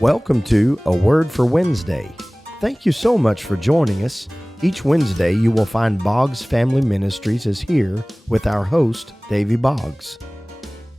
Welcome to A Word for Wednesday. Thank you so much for joining us. Each Wednesday, you will find Boggs Family Ministries is here with our host, Davy Boggs.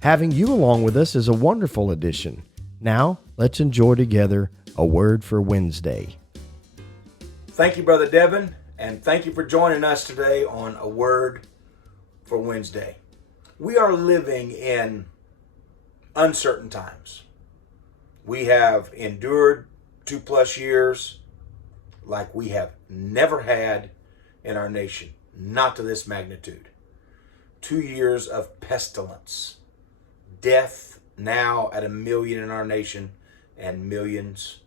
Having you along with us is a wonderful addition. Now, let's enjoy together A Word for Wednesday. Thank you, Brother Devin, and thank you for joining us today on A Word for Wednesday. We are living in uncertain times. We have endured 2+ years like we have never had in our nation, not to this magnitude. 2 years of pestilence, death now at 1 million in our nation and millions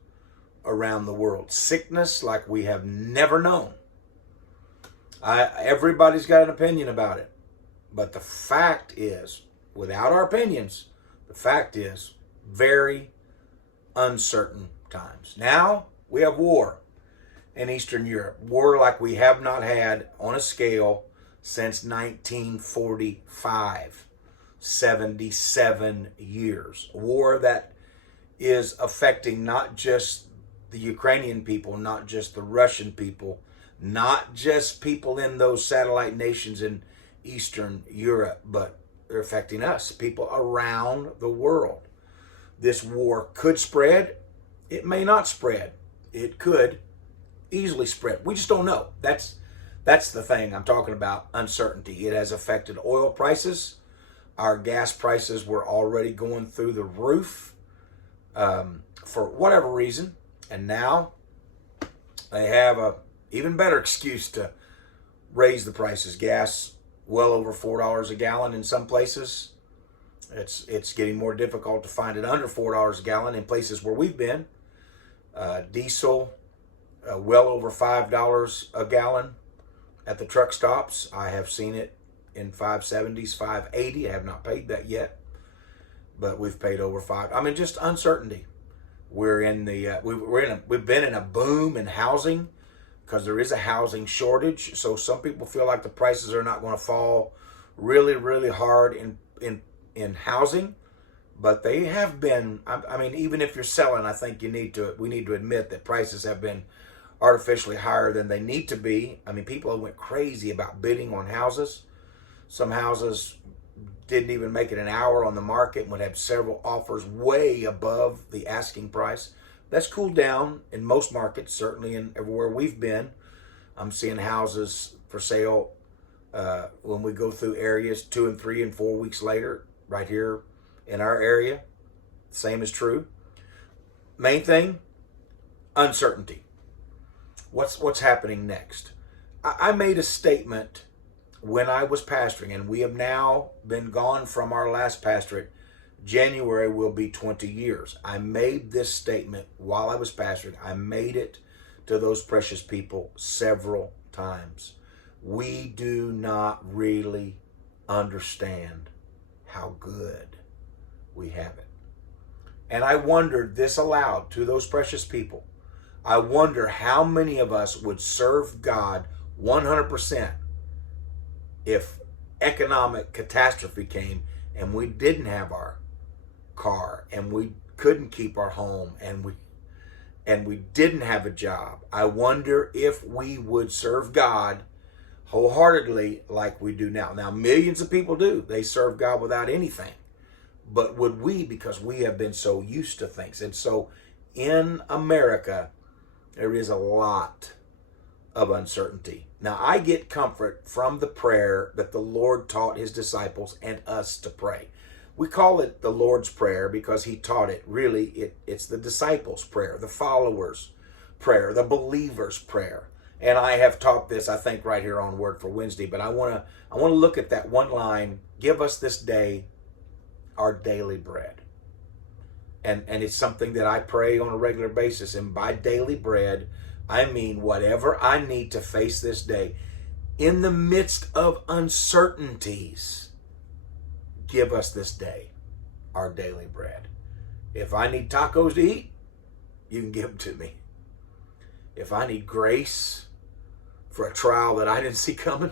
around the world. Sickness like we have never known. Everybody's got an opinion about it. But the fact is, without our opinions, the fact is very uncertain times. Now we have war in Eastern Europe. War like we have not had on a scale since 1945. 77 years. War that is affecting not just the Ukrainian people, not just the Russian people, not just people in those satellite nations in Eastern Europe, but they're affecting us, people around the world. This war could spread. It may not spread. It could easily spread. We just don't know. That's the thing I'm talking about, uncertainty. It has affected oil prices. Our gas prices were already going through the roof for whatever reason. And now they have a even better excuse to raise the prices. Gas well over $4 a gallon in some places. It's getting more difficult to find it under $4 a gallon in places where we've been. Diesel well over $5 a gallon at the truck stops. I have seen it in 570s, 580. I have not paid that yet, but we've paid over $5. I mean, just uncertainty. We're in the we've been in a boom in housing because there is a housing shortage. So some people feel like the prices are not going to fall really, really hard in housing, but they have been. I mean, even if you're selling, I think we need to admit that prices have been artificially higher than they need to be. I mean, people went crazy about bidding on houses. Some houses didn't even make it an hour on the market and would have several offers way above the asking price. That's cooled down in most markets, certainly in everywhere we've been. I'm seeing houses for sale when we go through areas 2 and 3 and 4 weeks later. Right here in our area, same is true. Main thing, uncertainty. What's happening next? I made a statement when I was pastoring, and we have now been gone from our last pastorate. January will be 20 years. I made this statement while I was pastoring. I made it to those precious people several times. We do not really understand how good we have it. And I wondered this aloud to those precious people. I wonder how many of us would serve God 100% if economic catastrophe came and we didn't have our car and we couldn't keep our home and we didn't have a job. I wonder if we would serve God wholeheartedly like we do now. Now, millions of people do. They serve God without anything. But would we, because we have been so used to things? And so in America, there is a lot of uncertainty. Now, I get comfort from the prayer that the Lord taught his disciples and us to pray. We call it the Lord's Prayer because he taught it. Really, it's the disciples' prayer, the followers' prayer, the believers' prayer. And I have taught this, I think, right here on Word for Wednesday. But I want to look at that one line. Give us this day our daily bread. And it's something that I pray on a regular basis. And by daily bread, I mean whatever I need to face this day. In the midst of uncertainties, give us this day our daily bread. If I need tacos to eat, you can give them to me. If I need grace for a trial that I didn't see coming,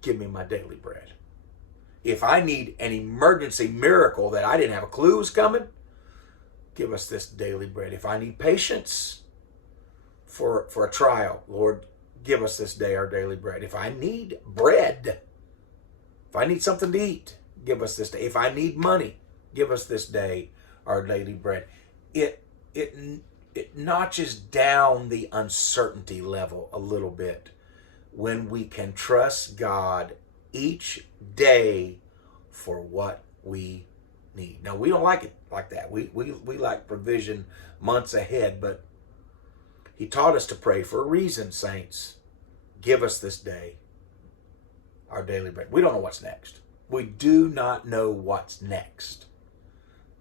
give me my daily bread. If I need an emergency miracle that I didn't have a clue was coming, give us this daily bread. If I need patience for a trial, Lord, give us this day our daily bread. If I need bread, if I need something to eat, give us this day. If I need money, give us this day our daily bread. It notches down the uncertainty level a little bit when we can trust God each day for what we need. Now, we don't like it like that. We like provision months ahead, but he taught us to pray for a reason, saints. Give us this day our daily bread. We don't know what's next. We do not know what's next,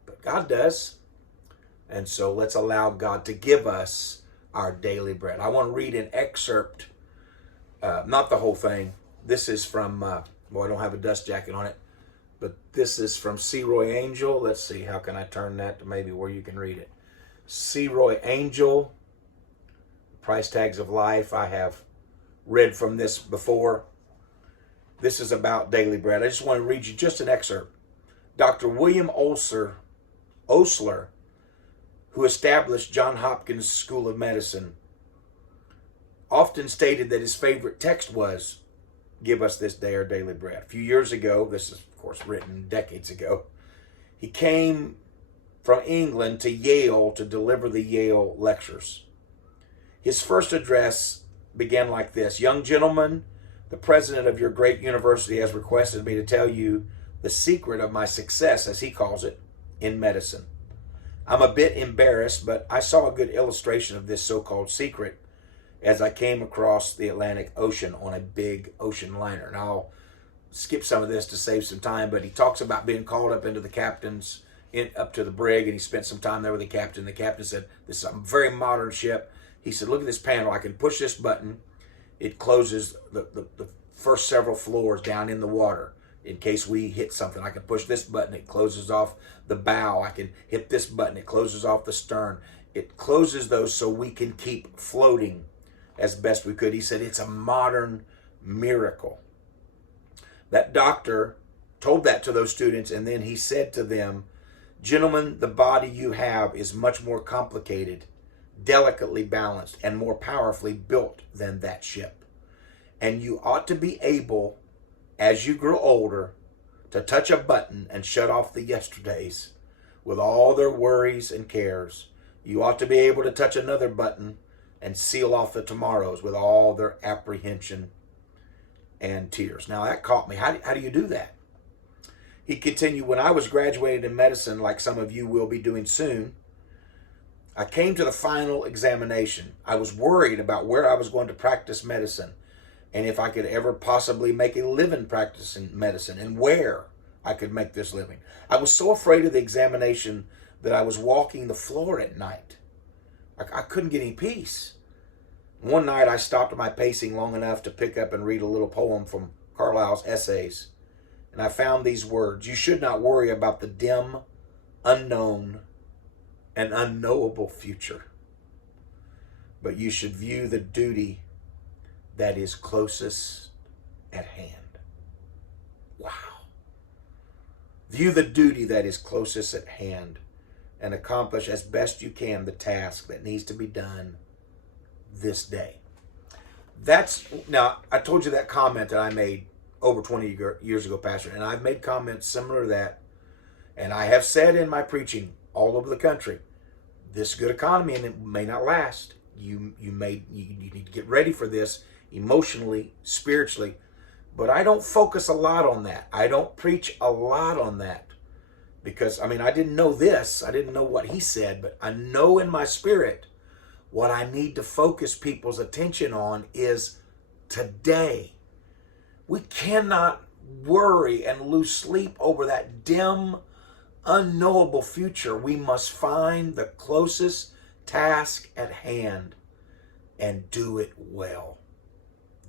but God does. And so let's allow God to give us our daily bread. I want to read an excerpt, not the whole thing. This is from, I don't have a dust jacket on it, but this is from C. Roy Angell. Let's see, how can I turn that to maybe where you can read it? C. Roy Angell, Price Tags of Life. I have read from this before. This is about daily bread. I just want to read you just an excerpt. Dr. William Osler, who established Johns Hopkins School of Medicine, often stated that his favorite text was, give us this day our daily bread. A few years ago, this is of course written decades ago, he came from England to Yale to deliver the Yale lectures. His first address began like this: young gentlemen, the president of your great university has requested me to tell you the secret of my success, as he calls it, in medicine. I'm a bit embarrassed, but I saw a good illustration of this so-called secret as I came across the Atlantic Ocean on a big ocean liner. Now, I'll skip some of this to save some time, but he talks about being called up into the captain's, up to the brig, and he spent some time there with the captain. The captain said, this is a very modern ship. He said, look at this panel. I can push this button. It closes the first several floors down in the water. In case we hit something, I can push this button. It closes off the bow. I can hit this button. It closes off the stern. It closes those so we can keep floating as best we could. He said it's a modern miracle. That doctor told that to those students, and then he said to them, gentlemen, the body you have is much more complicated, delicately balanced, and more powerfully built than that ship. And you ought to be able, as you grow older, to touch a button and shut off the yesterdays with all their worries and cares. You ought to be able to touch another button and seal off the tomorrows with all their apprehension and tears. Now that caught me. How do you do that? He continued, when I was graduated in medicine, like some of you will be doing soon, I came to the final examination. I was worried about where I was going to practice medicine, and if I could ever possibly make a living practicing medicine, and where I could make this living. I was so afraid of the examination that I was walking the floor at night. I couldn't get any peace. One night I stopped my pacing long enough to pick up and read a little poem from Carlyle's Essays, and I found these words: you should not worry about the dim, unknown, and unknowable future, but you should view the duty that is closest at hand. Wow. View the duty that is closest at hand and accomplish as best you can the task that needs to be done this day. Now, I told you that comment that I made over 20 years ago, Pastor, and I've made comments similar to that, and I have said in my preaching all over the country, this good economy, and it may not last. You need to get ready for this emotionally, spiritually, but I don't focus a lot on that. I don't preach a lot on that because, I didn't know this. I didn't know what he said, but I know in my spirit what I need to focus people's attention on is today. We cannot worry and lose sleep over that dim, unknowable future. We must find the closest task at hand and do it well.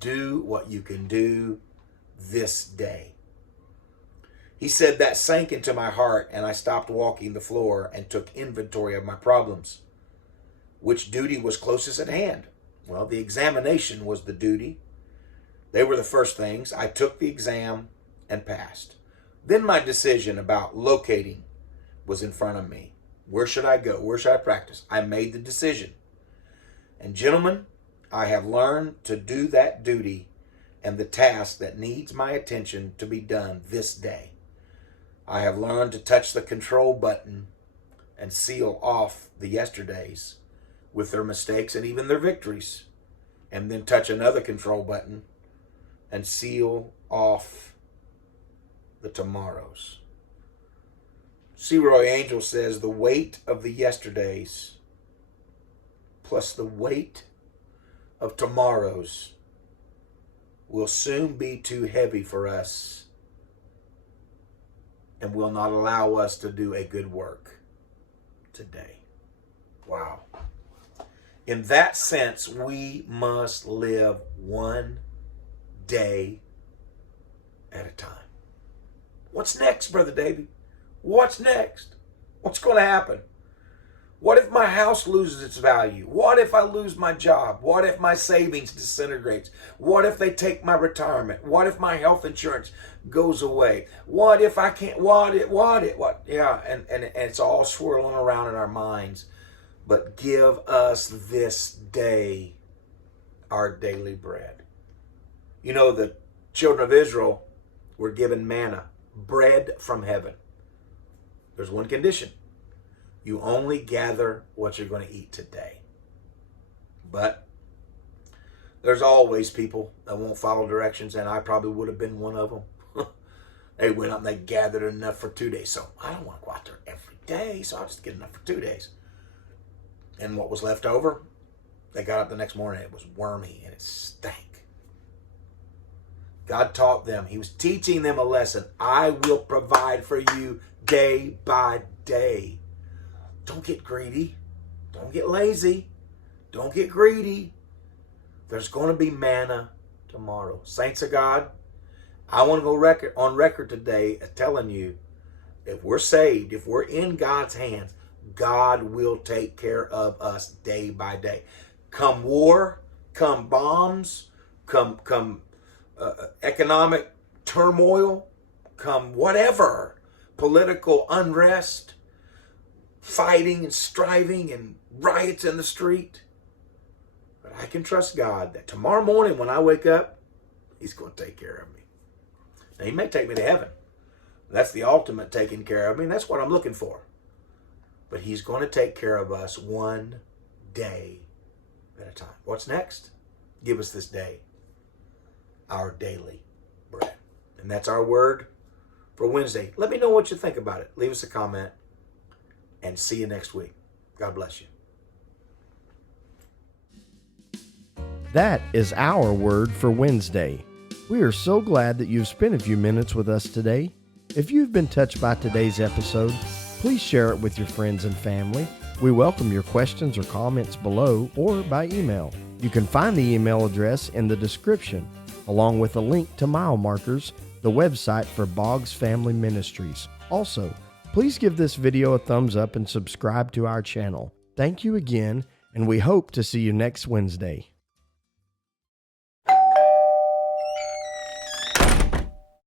Do what you can do this day. He said that sank into my heart, and I stopped walking the floor and took inventory of my problems. Which duty was closest at hand? Well, the examination was the duty. They were the first things. I took the exam and passed. Then my decision about locating was in front of me. Where should I go? Where should I practice? I made the decision. And gentlemen, I have learned to do that duty and the task that needs my attention to be done this day. I have learned to touch the control button and seal off the yesterdays with their mistakes and even their victories, and then touch another control button and seal off the tomorrows. C. Roy Angell says the weight of the yesterdays plus the weight of tomorrows will soon be too heavy for us and will not allow us to do a good work today. Wow. In that sense, we must live one day at a time. What's next, Brother Davey? What's next? What's going to happen? What if my house loses its value? What if I lose my job? What if my savings disintegrates? What if they take my retirement? What if my health insurance goes away? What if I can't? What? Yeah, and it's all swirling around in our minds. But give us this day our daily bread. You know, the children of Israel were given manna, bread from heaven. There's one condition. You only gather what you're going to eat today. But there's always people that won't follow directions, and I probably would have been one of them. They went up and they gathered enough for 2 days. So I don't want to go out there every day, so I'll just get enough for 2 days. And what was left over, they got up the next morning, it was wormy and it stank. God taught them. He was teaching them a lesson. I will provide for you day by day. Don't get greedy. Don't get lazy. Don't get greedy. There's going to be manna tomorrow. Saints of God, I want to go on record today telling you, if we're saved, if we're in God's hands, God will take care of us day by day. Come war, come bombs, come economic turmoil, come whatever, political unrest, fighting and striving and riots in the street. But I can trust God that tomorrow morning when I wake up, He's going to take care of me. Now, He may take me to heaven. That's the ultimate taking care of me. That's what I'm looking for. But He's going to take care of us one day at a time. What's next? Give us this day our daily bread. And that's our word for Wednesday. Let me know what you think about it. Leave us a comment. And see you next week. God bless you. That is our word for Wednesday. We are so glad that you've spent a few minutes with us today. If you've been touched by today's episode, please share it with your friends and family. We welcome your questions or comments below or by email. You can find the email address in the description, along with a link to Mile Markers, the website for Boggs Family Ministries. Also, please give this video a thumbs up and subscribe to our channel. Thank you again, and we hope to see you next Wednesday.